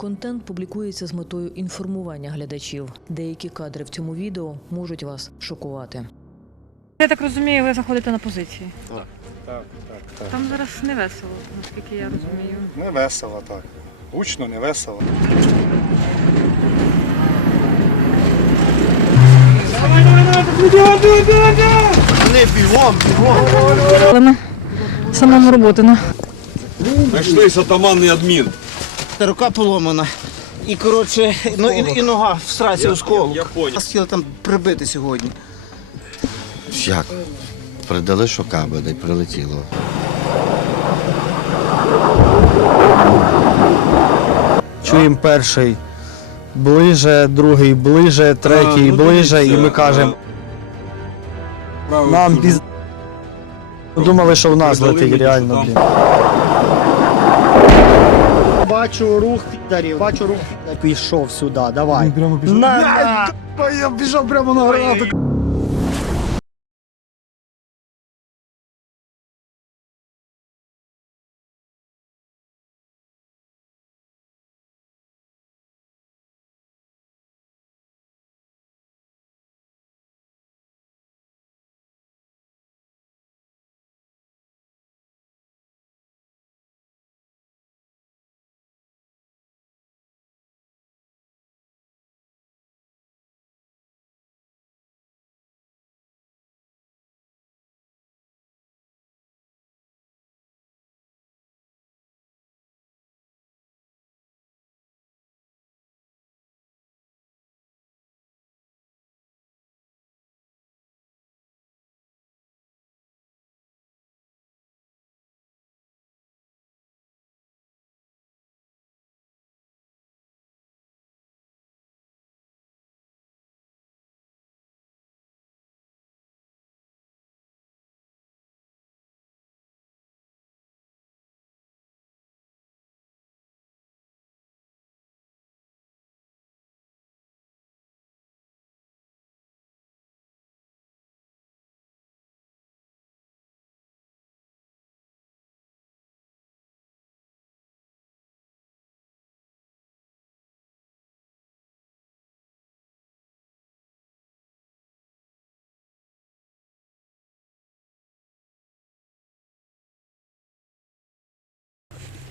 Контент публікується з метою інформування глядачів. Деякі кадри в цьому відео можуть вас шокувати. Я так розумію, ви заходите на позиції. Так. Там зараз не весело, наскільки я розумію. Не весело, так. Гучно, не весело. Не бігом. Але ми самому роботи на. Знайшлись атаман і адмін. Рука поломана. І, коротше, і нога в сраці у сколу. Я понял. Нас хотіли там прибити сьогодні. Як? Передали, що каби, да й прилетіло. Чуємо перший ближе, другий ближе, третій ближе, і ми кажемо, нам піз... Думали, що в нас летить реально, блін. Бачу рух підарів, Пішов сюди, давай. Я біжав прямо на гранату.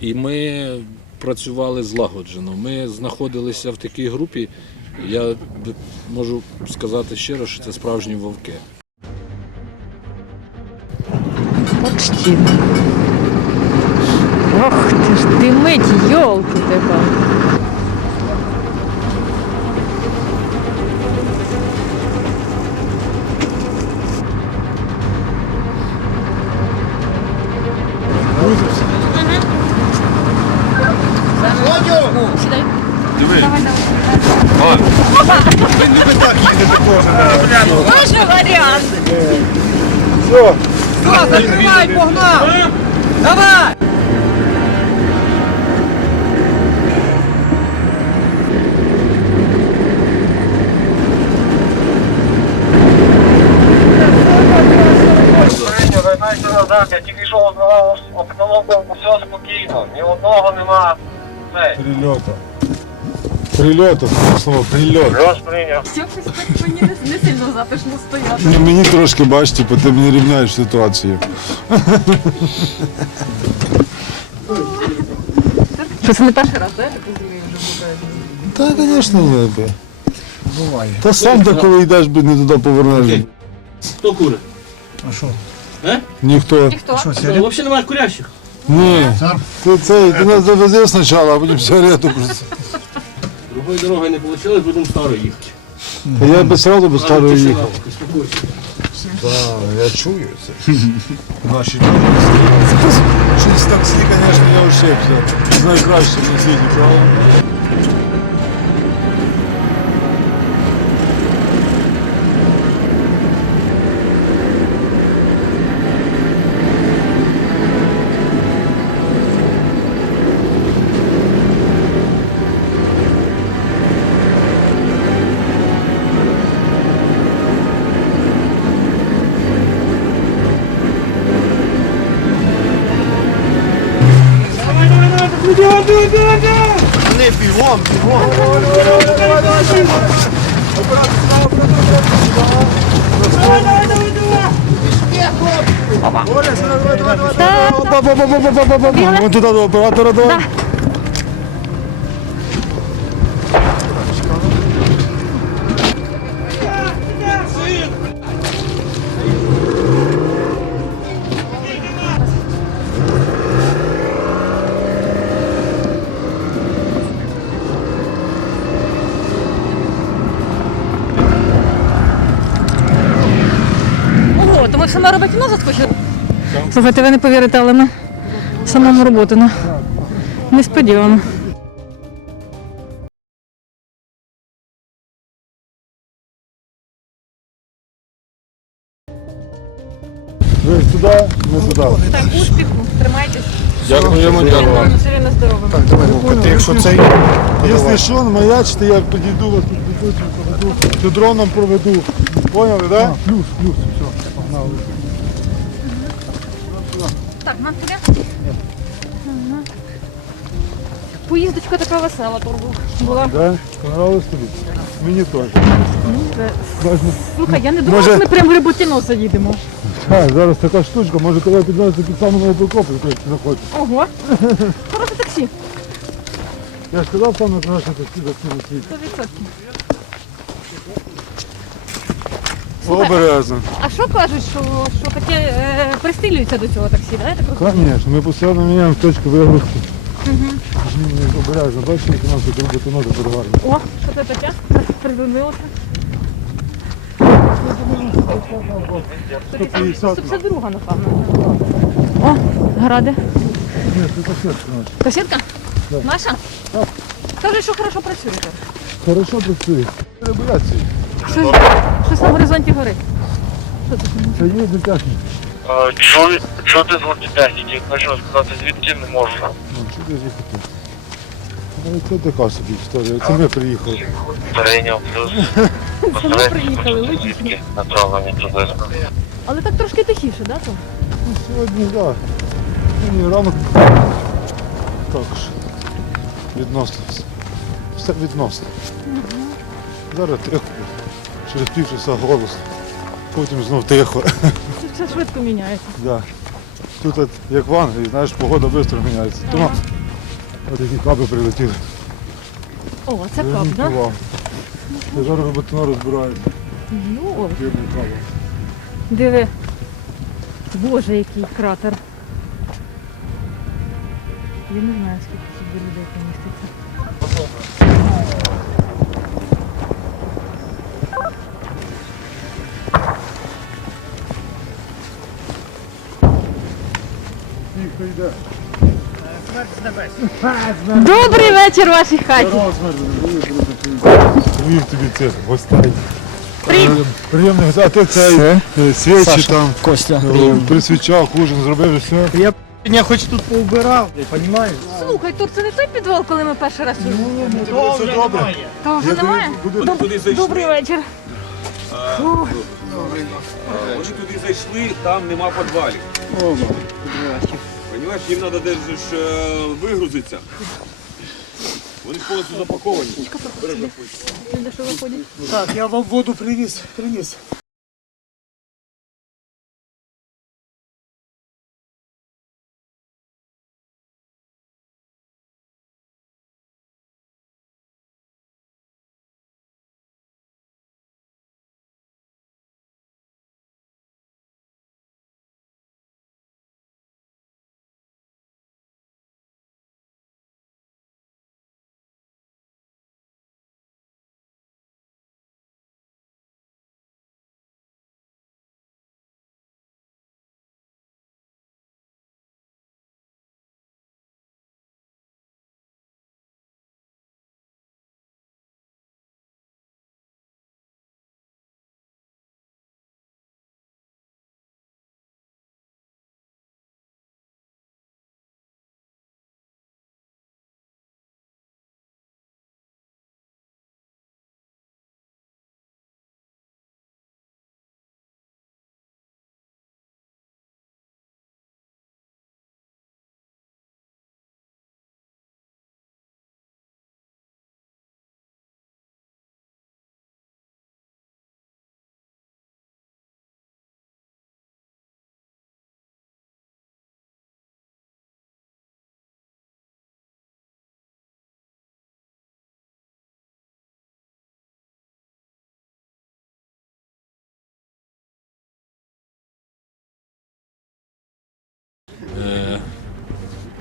І ми працювали злагоджено. Ми знаходилися в такій групі, я можу сказати щиро, що це справжні вовки. Ох ти ж димить, йолки тебе. Дуже варіант. Все. Закривай, погнав! Давай! Я тільки що ознавав обстановку, все спокійно, ні одного нема. Прильоту, слово, прильот. Плюс прийняв. Якось так мені не сильно затишно стояти. Мені трошки, бач, типу, ти мені рівняєш ситуацію. Що це не перший раз, так? Я так розумію, вже попередньо. Так, звісно, ні. Буває. Та сам ти, коли йдеш, не туди повернеш. Хто кури? Ніхто. Ніхто? Взагалі немає курящих. Ні. Ти нас завези спочатку, а потім сигарету просто. Другої дороги не вийшло, будемо старою їхати. Та я би одразу без старої їхав. Успокойся. Так, я чую це. Наші щось таксі, звісно, я ошибся. З найкращим на світі, правда? Не бігом. Бігом, бігом. Давай, бігом. Оператор, сюди, Оля, сюди, давай. Вон туди до оператора, давай. Ого, то ми все на роботі назад хочемо? Слухайте, ви не повірите, але ми самому роботу на несподівано. Ви туди, ми туди. Так, успіху, тримайтесь. Дякуємо, дякуємо. Все рівно здоровим. Так, давай, Вовка, ти якщо цей... Якщо що, маячите, я підійду вас тут проведу, чи дроном проведу. Поняли, так? Да? Плюс, все, погнали. Так, нам туди. Ага. Поїздочка така весела тут була. Да? Понравилось тобі? Мені теж. Слухай, я не думала, Може- що ми прямо в Рибутіноса їдемо. Так, зараз така штучка, може тебе підвезти під самого Прокопа, якщо ти захочеш. Ого. Хороше таксі. Я ж сказав, там найкраще таксі за цілий світ. 100%. Обережно. А що кажуть, що таке пристилюється до цього таксі, да? Я так розумію? Звісно, ми постійно міняємо точку вигрузки. Обережно, бачиш, як у нас тут робити ноги переварені. О, що це таке? Придумилося. 150. 152, напевно. О, гради. Ні, це касетка наша. Касетка? Наша? Кажуть, що хорошо працює. Хорошо працює. Не бояться. Щось на горизонті горить. Це є техніка. Чути звуки техніки? Хочу сказати, звідки не можу. Ну, що ти звідти? Ну, це така собі історія. Це ми приїхали. Перейняв плюс. приїхали, логічно. Звідки направлені туди. Але так трошки тихіше, да? Тут? Ну, сьогодні, так. Да. Сьогодні ранок також. Відносно все. Все відносно. Зараз тихо. Через півчаса голос. Потім знов тихо. Тут все швидко міняється. Да. Тут от, як в Англії, знаєш, погода швидко міняється. Ага. Ось такі каби прилетіли. О, це кап, да? Зверніть Я зараз роботино розбирають. Йо, Бідний каба. диви. Боже, який кратер. Я не знаю, скільки сюди людей поміститься. Тихо йде. Добрий вечір в вашій хаті. Привів тобі це гостей. Приємно, а ти цей свічі Саша, там, Костя. при свічах, ужин зробив і все. Я хоч тут поубирав, розумієш? Слухай, тут це не той підвал, коли ми перший раз сюди. Все добре. Того вже немає? Добрий вечір. Вони туди зайшли, там нема підвалів. Понимаєш, їм треба десь вигрузитися. Вони ж повністю запаковані. Люди, що виходять? Так, я вам воду приніс.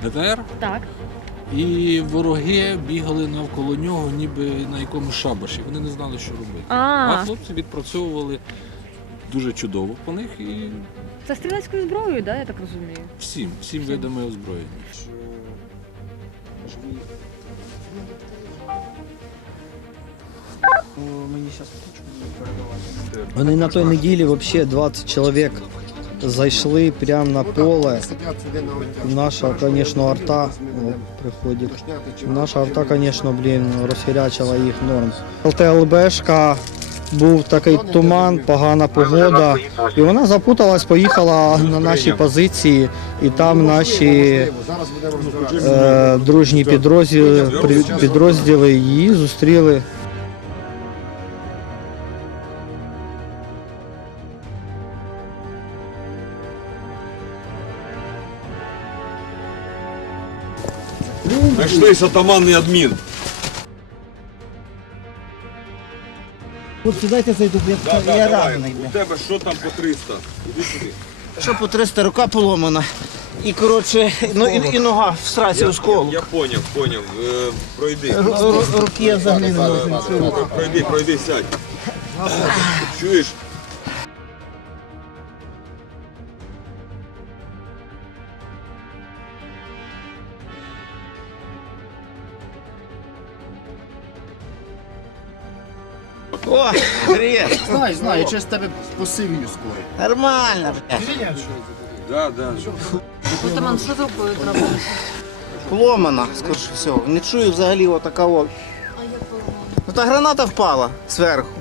БТР, Так. і вороги бігали навколо нього, ніби на якомусь шабаші. Вони не знали, що робити. А хлопці відпрацьовували дуже чудово по них і Це стрілецькою зброєю, да, я так розумію? всім видами озброєння. Вони на той неділі взагалі 20 чоловік зайшли прямо на поле. Наша, звісно, арта приходить. Наша арта, звісно, розхирячила їх норм. ЛТЛБшка, був такий туман, погана погода. І вона запуталась, поїхала на наші позиції, і там наші дружні підрозділи її зустріли. Знайшлись атаман і адмін. Хлопці, дайте зайду, я ранений. У тебе що там по 300? Іди сюди. Що по 300, рука поломана. І, коротше, і нога в сраці у сколу. Я поняв. Пройди. Руки я взагалі не можу. Пройди, сядь. Чуєш? О, привіт. Знаю, через тебе посивію скоро. Нормально, блядь. Да. Атаман, що з рукою трапилось? Поломана, скоріше всього. Не чую взагалі отакого. А як поломано? Ну та граната впала зверху.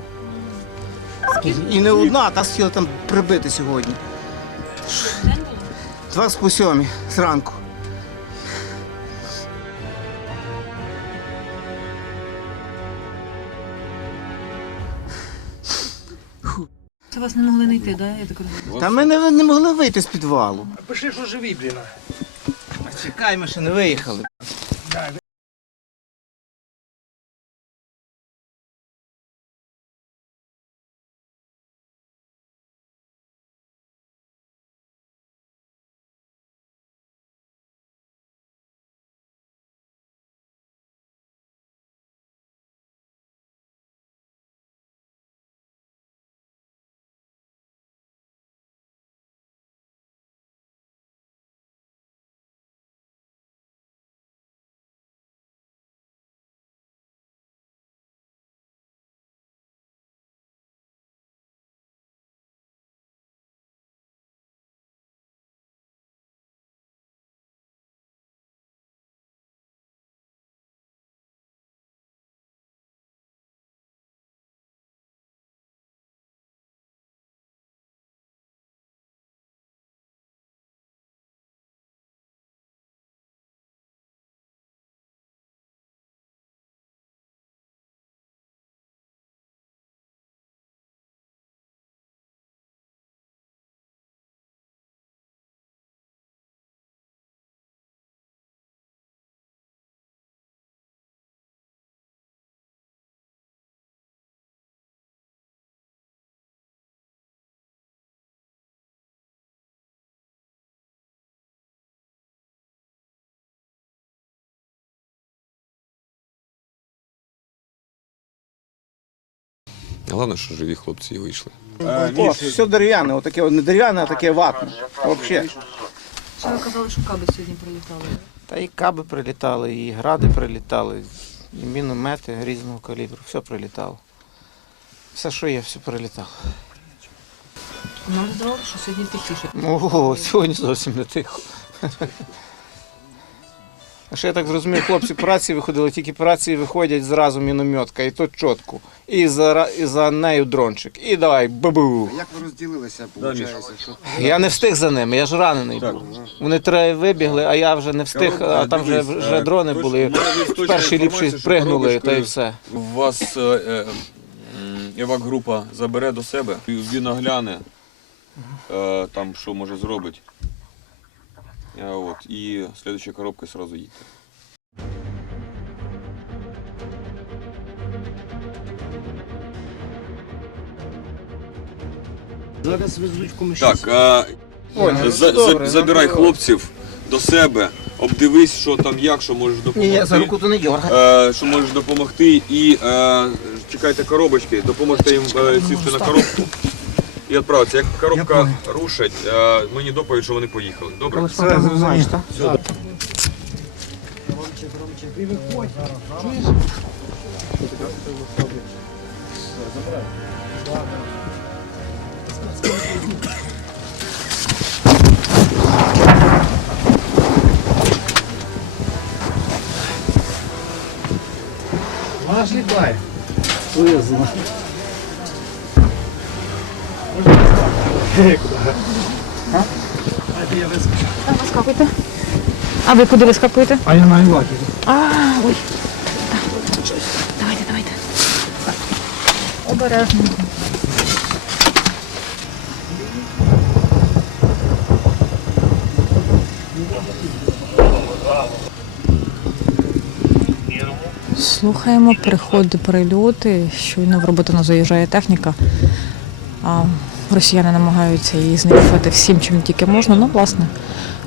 І не одна, та хотіла там прибити сьогодні. 7:20 зранку. Це вас не могли знайти, да, я так розумію? Та ми не могли вийти з підвалу. Пиши, що живі, блін. Чекай, ми ще не виїхали. Головне, що живі хлопці і вийшли. О, все дерев'яне, отаке не дерев'яне, а таке ватне. Взагалі. Ще ви казали, що каби сьогодні прилітали. Та і каби прилітали, і гради прилітали, і міномети різного калібру. Все прилітало. Все, що є, все прилітало. Нам здавалося, що сьогодні тихіше. Ого, сьогодні зовсім не тихо. А ще я так зрозумів, хлопці по рації виходили, тільки по рації виходять зразу мінометка, і то чітко. І за нею дрончик. І давай, бабу. Як ви розділилися, виходить? Я не встиг за ними, я ж ранений був. Вони троє вибігли, а я вже не встиг, а там вже дрони були. Перші ліпші пригнули, та й все. Вас евак-група забере до себе, він огляне, там що може зробити. І слідчою коробкою одразу їдьте. Зараз везуть комусь. Так, забирай хлопців до себе, обдивись, що там як, що можеш допомогти. Ні, за руку то не дергай. Що можеш допомогти. І чекайте коробочки, допоможете їм сісти на коробку і відправитися. Як коробка рушить, мені доповідь, що вони поїхали. Добре? Все, зрозумієш, так? Вона ж літає. Вискакуйте. А ви куди вискакуєте? А я на Івакі. Ой. Давайте, давайте. Обережно. Слухаємо приходи, прильоти. Щойно в роботу заїжджає техніка. Росіяни намагаються її знищувати всім, чим тільки можна. Ну, власне,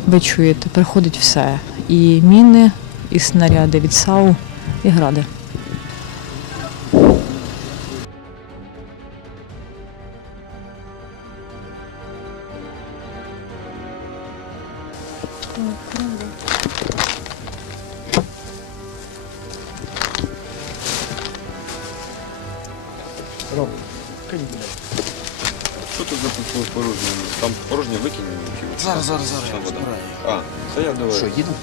ви чуєте, приходить все. І міни, і снаряди від САУ, і гради. Що тут за порожнє? Там порожнє викинь. Зараз. Там вода. Це я давай. Що, їдемо?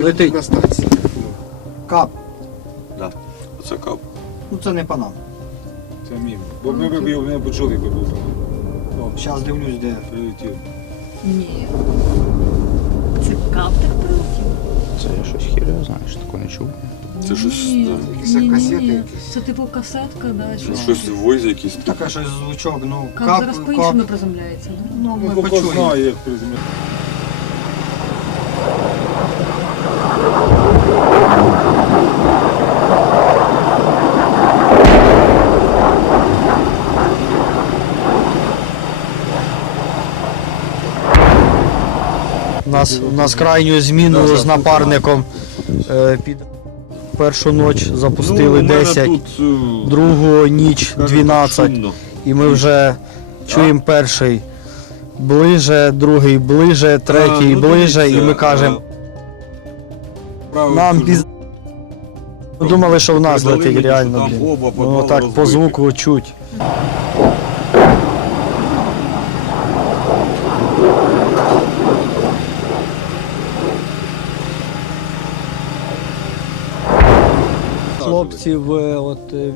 Летить. На станції. Кап. Це кап. Ну це не по нам. Це мій. Бо ми вибив, не почули, би був. Зараз дивлюсь, де. Прилетів. Ні. Це каптик прилетів? Це я щось хіре, знаєш, такого не чув. Це щось, Якісь касети якісь. Це типу касетка, да? щось в войзі якісь. Таке щось звучок, ну Кап зараз по-іншому приземляється, да? Ну, ми Бо почуємо. знає, як приземляти. Нас крайню зміну з напарником під першу ніч запустили 10, другу ніч 12. І ми вже чуємо перший ближе, другий ближе, третій ближе, і ми кажемо, нам піз... Ми думали, що в нас летить реально, блін. Ну так по звуку чуть. Хлопців,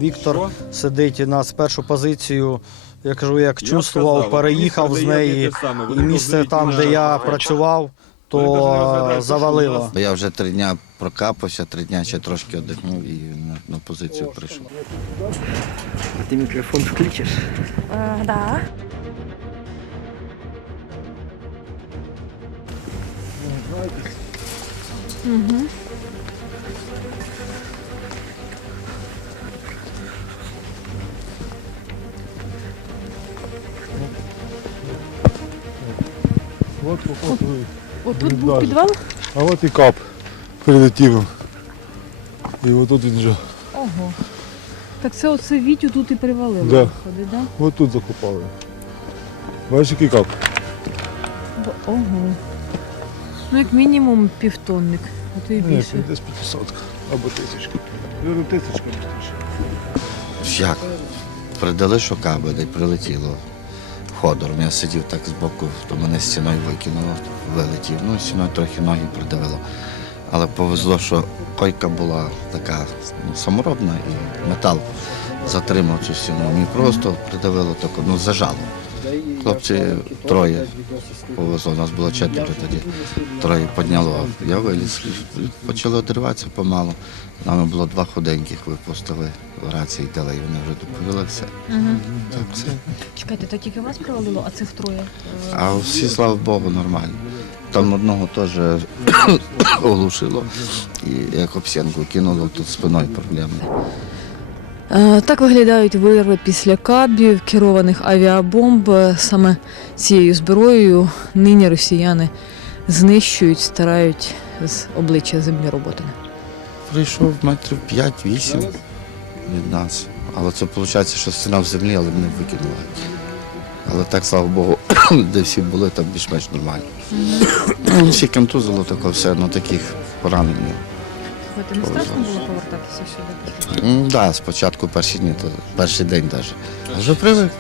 Віктор сидить на першу позицію. Я кажу, як чувствував, переїхав з неї, і місце там, де я працював, то завалило. Я вже 3 дні прокапався, 3 дні ще трошки віддихнув і на позицію прийшов. Ти мікрофон включиш? Да. От походу. Отут був підвал? А от і кап прилетів. І отут він вже. Ого. Так це оце Вітю тут і привалило, Да. виходить, да? От тут закопали. Бачиш, який кап? Ого. Ну, як мінімум півтонник, а то і Ні, більше. десь 500 або 1000. Вірю, 1000. Як? Передали, що каби, де прилетіло. Ходором. Я сидів так збоку, то мене стіною викинуло, вилетів. Ну, стіною трохи ноги придавило. Але повезло, що койка була така саморобна і метал затримав цю стіну. Мені просто придавило таку, зажало. Хлопці троє повезло, нас було 4 тоді. Троє підняло. Я виліз. Почали одриватися помалу. Нами було 2 худеньких, випустили рації дали, і вони вже доповіли все. Так, все. Чекайте, то тільки вас провалило, а цих троє? А всі, слава Богу, нормально. Там одного теж оглушило, і як об стінку кинуло, тут спиною проблеми. Так виглядають вирви після кабів, керованих авіабомб. Саме цією зброєю нині росіяни знищують, стирають з обличчя землі роботами. Прийшов метрів 5-8 від нас. Але це виходить, що стіна в землі, але мене викинула. Але так, слава Богу, де всі були, там більш-менш нормально. Всі контузило, таке все, таких поранень. Не страшно було повертатися сюди? Так, спочатку перші дні, перший день навіть. А вже привик.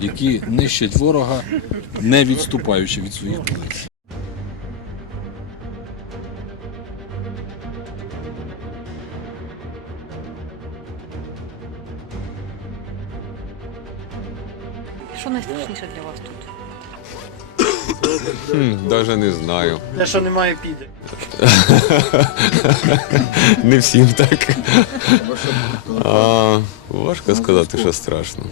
Які нищать ворога, не відступаючи від своїх позицій. Що найстрашніше для вас тут? Даже не знаю. Те, що немає піде. Не всім так. Важко сказати, що страшно.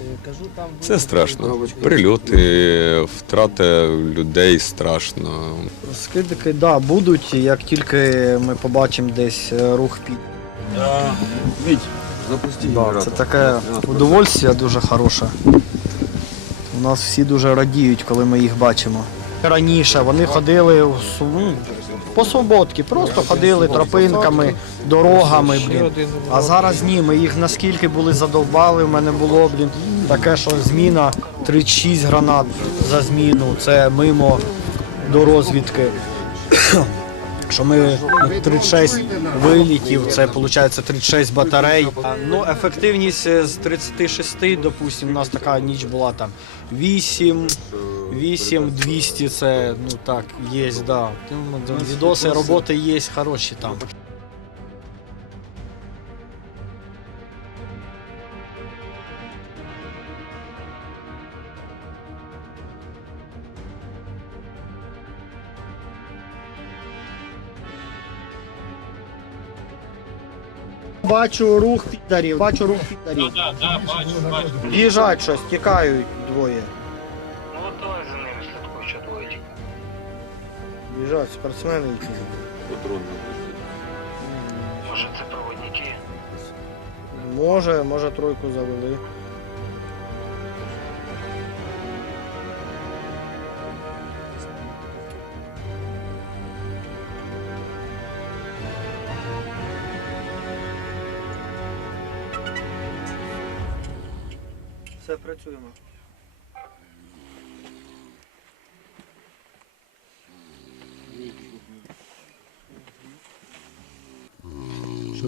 Все страшно. Прильоти, втрата людей страшно. Скидки, да, будуть, як тільки ми побачимо десь рух під. Да, це таке удовольствие дуже хороше. У нас всі дуже радіють, коли ми їх бачимо. Раніше вони ходили по свободки, просто ходили тропинками, дорогами, А зараз ні, ми їх наскільки були задовбали, в мене було, таке, що зміна 36 гранат за зміну, це мимо до розвідки. Що ми 36 вилітів, це виходить 36 батарей. Ну, ефективність з 36, допустимо, у нас така ніч була там 8-200, це, ну так, є, да. Відоси роботи є хороші там. Бачу рух підарів, бачу. Біжать щось, тікають двоє. Ну от давай за ними слідкуй, що двоє тікають. Біжать, спортсмени якісь. Може це проводники? Може тройку завели. Все, працюємо.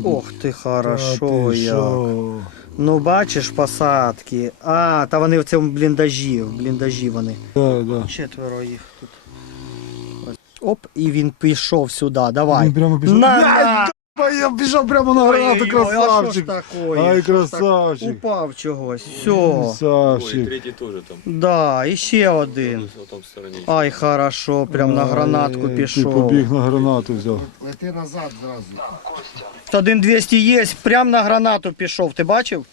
Ох ти, хорошо ти як. що? Ну бачиш посадки. А, та вони в цьому бліндажі вони. Да, да. 4 їх тут. Ось. Оп, і він пішов сюди, давай. Він прямо пішов. На! Я пішов прямо на гранату, Ой-ой-ой, а що ж красавчик. такое? Ай, Що ж так? красавчик. Упав чогось. Все. Красавчик. третій теж там. Да, і ще один. Там в стороні. Ай, хорошо, прям на гранатку Ай, Ти пішов. побіг на гранату взяв. Лети назад зразу. 1-200 є, прям на гранату пішов, ти бачив?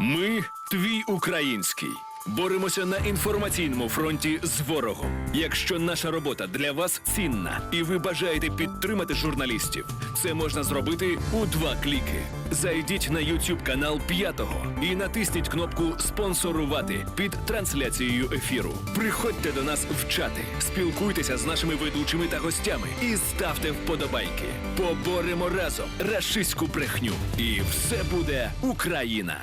Ми твій український. Боремося на інформаційному фронті з ворогом. Якщо наша робота для вас цінна і ви бажаєте підтримати журналістів, це можна зробити у 2 кліки. Зайдіть на YouTube канал П'ятого і натисніть кнопку «Спонсорувати» під трансляцією ефіру. Приходьте до нас в чати, спілкуйтеся з нашими ведучими та гостями і ставте вподобайки. Поборемо разом рашистську брехню. І все буде Україна!